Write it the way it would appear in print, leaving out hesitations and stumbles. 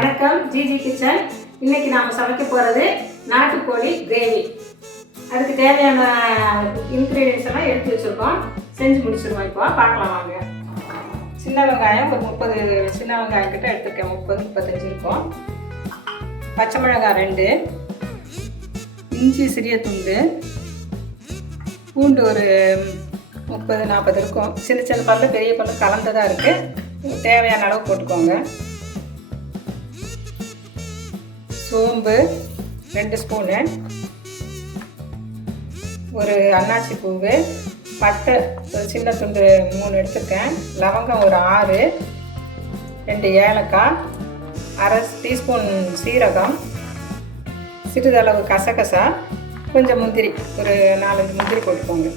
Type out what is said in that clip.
வணக்கம், GG kitchen. இன்னைக்கு நாம் சமைக்க போகிறது நாட்டுக்கோழி கிரேவி. அதுக்கு தேவையான இன்க்ரீடியன்ஸ் எல்லாம் எடுத்து வச்சுருக்கோம். செஞ்சு முடிச்சிருவோம். இப்போ பார்க்கலாம் வாங்க. சின்ன வெங்காயம் ஒரு 30 சின்ன வெங்காயம் கிட்ட எடுத்துருக்கேன். 30-35 இருக்கும். பச்சை மிளகாய் 2, இஞ்சி சிறிய துண்டு, பூண்டு ஒரு 30-40 இருக்கும். சின்ன சின்ன பல்லு பெரிய பல்லு கலந்ததாக இருக்குது. தேவையான அளவு போட்டுக்கோங்க. சோம்பு 2 ஸ்பூனு, ஒரு அன்னாச்சி பூவு, பட்டை ஒரு சின்ன துண்டு 3 எடுத்துருக்கேன், லவங்கம் ஒரு 6, 2 ஏலக்காய், அரை டீஸ்பூன் சீரகம், சிறிதளவு கசகசா, கொஞ்சம் முந்திரி ஒரு 4-5 முந்திரி போட்டுக்கோங்க.